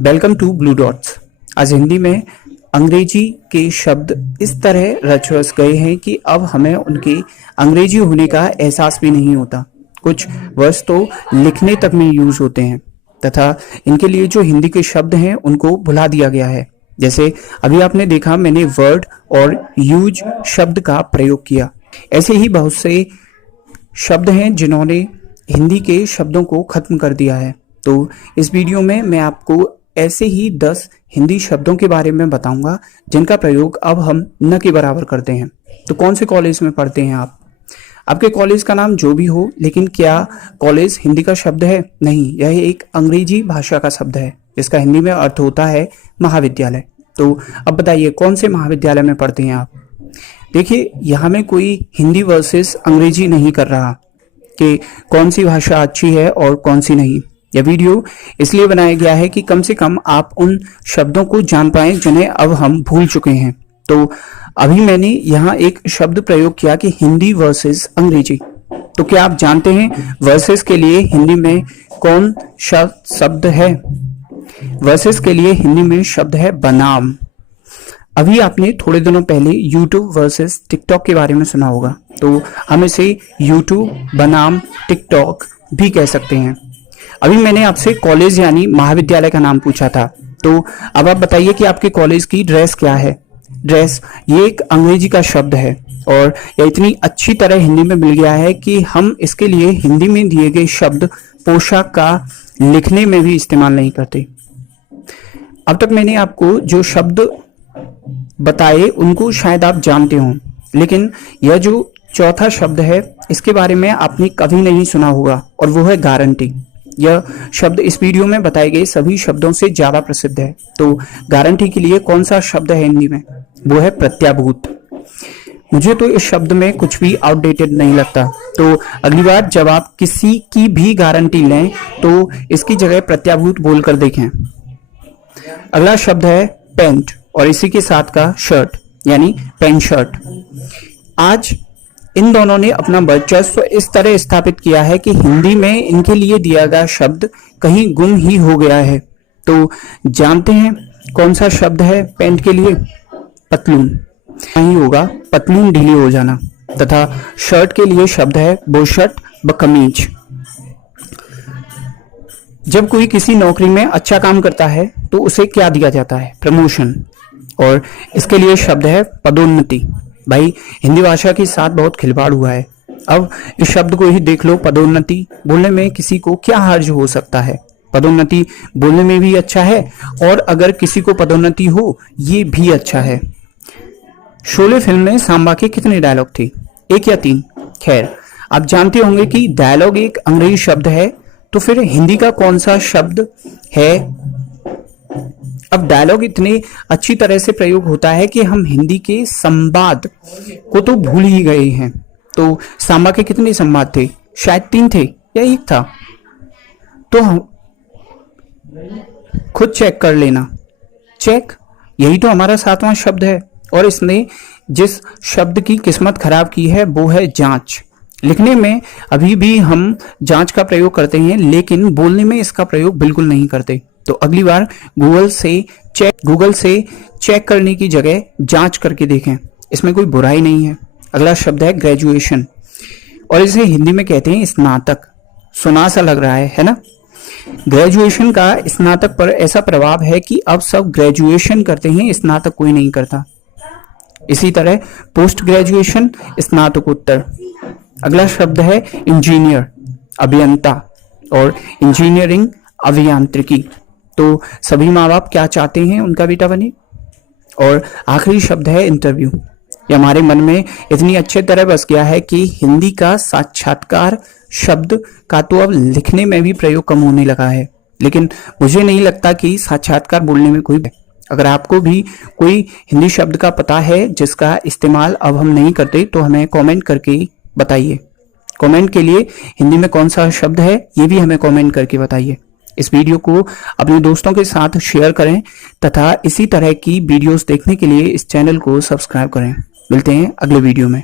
Welcome to blue dots. आज हिंदी में अंग्रेजी के शब्द इस तरह रच बस गए हैं कि अब हमें उनके अंग्रेजी होने का एहसास भी नहीं होता। कुछ वर्ड्स तो लिखने तक में यूज होते हैं तथा इनके लिए जो हिंदी के शब्द हैं उनको भुला दिया गया है। जैसे अभी आपने देखा, मैंने वर्ड और यूज शब्द का प्रयोग किया। ऐसे ही बहुत से शब्द हैं जिन्होंने हिंदी के शब्दों को खत्म कर दिया है। तो इस वीडियो में मैं आपको ऐसे ही 10 हिंदी शब्दों के बारे में बताऊंगा जिनका प्रयोग अब हम न के बराबर करते हैं। तो कौन से कॉलेज में पढ़ते हैं आप? आपके कॉलेज का नाम जो भी हो, लेकिन क्या कॉलेज हिंदी का शब्द है? नहीं, यह एक अंग्रेजी भाषा का शब्द है जिसका हिंदी में अर्थ होता है महाविद्यालय। तो अब बताइए, कौन से महाविद्यालय में पढ़ते हैं आप? देखिए, यहाँ में कोई हिंदी वर्सेस अंग्रेजी नहीं कर रहा कि कौन सी भाषा अच्छी है और कौन सी नहीं। यह वीडियो इसलिए बनाया गया है कि कम से कम आप उन शब्दों को जान पाएं जिन्हें अब हम भूल चुके हैं। तो अभी मैंने यहाँ एक शब्द प्रयोग किया कि हिंदी वर्सेस अंग्रेजी। तो क्या आप जानते हैं वर्सेस के लिए हिंदी में कौन शब्द है? वर्सेस के लिए हिंदी में शब्द है बनाम। अभी आपने थोड़े दिनों पहले YouTube वर्सेस टिकटॉक के बारे में सुना होगा, तो हम इसे YouTube बनाम टिकटॉक भी कह सकते हैं। अभी मैंने आपसे कॉलेज यानी महाविद्यालय का नाम पूछा था, तो अब आप बताइए कि आपके कॉलेज की ड्रेस क्या है? ड्रेस ये एक अंग्रेजी का शब्द है और यह इतनी अच्छी तरह हिंदी में मिल गया है कि हम इसके लिए हिंदी में दिए गए शब्द पोशाक का लिखने में भी इस्तेमाल नहीं करते। अब तक मैंने आपको जो शब्द बताए उनको शायद आप जानते हो, लेकिन यह जो चौथा शब्द है इसके बारे में आपने कभी नहीं सुना होगा और वो है गारंटी। यह शब्द इस वीडियो में बताए गए सभी शब्दों से ज्यादा प्रसिद्ध है। तो गारंटी के लिए कौन सा शब्द है हिंदी में? वो है प्रत्याभूत। मुझे तो इस शब्द में कुछ भी आउटडेटेड नहीं लगता। तो अगली बार जब आप किसी की भी गारंटी लें तो इसकी जगह प्रत्याभूत बोलकर देखें। अगला शब्द है पैंट और इसी के साथ का शर्ट यानी पैंट शर्ट। आज इन दोनों ने अपना वर्चस्व इस तरह स्थापित किया है कि हिंदी में इनके लिए दिया गया शब्द कहीं गुम ही हो गया है। तो जानते हैं कौन सा शब्द है पैंट के लिए? पतलून। नहीं होगा पतलून ढीली हो जाना। तथा शर्ट के लिए शब्द है बुशर्ट व कमीज। जब कोई किसी नौकरी में अच्छा काम करता है तो उसे क्या दिया जाता है? प्रमोशन। और इसके लिए शब्द है पदोन्नति। भाई, हिंदी भाषा के साथ बहुत खिलवाड़ हुआ है। अब इस शब्द को ही देख लो, पदोन्नति। बोलने में किसी को क्या हर्ज हो सकता है? पदोन्नति बोलने में भी अच्छा है और अगर किसी को पदोन्नति हो ये भी अच्छा है। शोले फिल्म में सांबा के कितने डायलॉग थे? 1 या 3? खैर, आप जानते होंगे कि डायलॉग एक अंग्रेजी शब्द है, तो फिर हिंदी का कौन सा शब्द है? अब डायलॉग इतने अच्छी तरह से प्रयोग होता है कि हम हिंदी के संवाद को तो भूल ही गए हैं। तो सांबा के कितने संवाद थे? शायद 3 थे या 1 था। तो हम खुद चेक कर लेना। चेक, यही तो हमारा 7वां शब्द है और इसने जिस शब्द की किस्मत खराब की है वो है जांच। लिखने में अभी भी हम जांच का प्रयोग करते हैं, लेकिन बोलने में इसका प्रयोग बिल्कुल नहीं करते। तो अगली बार गूगल से चेक करने की जगह जांच करके देखें, इसमें कोई बुराई नहीं है। अगला शब्द है ग्रेजुएशन और इसे हिंदी में कहते हैं स्नातक। सुना सा लग रहा है ना? ग्रेजुएशन का स्नातक पर ऐसा प्रभाव है कि अब सब ग्रेजुएशन करते हैं, स्नातक कोई नहीं करता। इसी तरह पोस्ट ग्रेजुएशन, स्नातकोत्तर। अगला शब्द है इंजीनियर, अभियंता और इंजीनियरिंग, अभियांत्रिकी। तो सभी माँ बाप क्या चाहते हैं उनका बेटा बने। और आखिरी शब्द है इंटरव्यू। ये हमारे मन में इतनी अच्छी तरह बस गया है कि हिंदी का साक्षात्कार शब्द का तो अब लिखने में भी प्रयोग कम होने लगा है, लेकिन मुझे नहीं लगता कि साक्षात्कार बोलने में कोई। अगर आपको भी कोई हिंदी शब्द का पता है जिसका इस्तेमाल अब हम नहीं करते तो हमें कमेंट करके बताइए। कमेंट के लिए हिंदी में कौन सा शब्द है ये भी हमें कमेंट करके बताइए। इस वीडियो को अपने दोस्तों के साथ शेयर करें तथा इसी तरह की वीडियोस देखने के लिए इस चैनल को सब्सक्राइब करें। मिलते हैं अगले वीडियो में।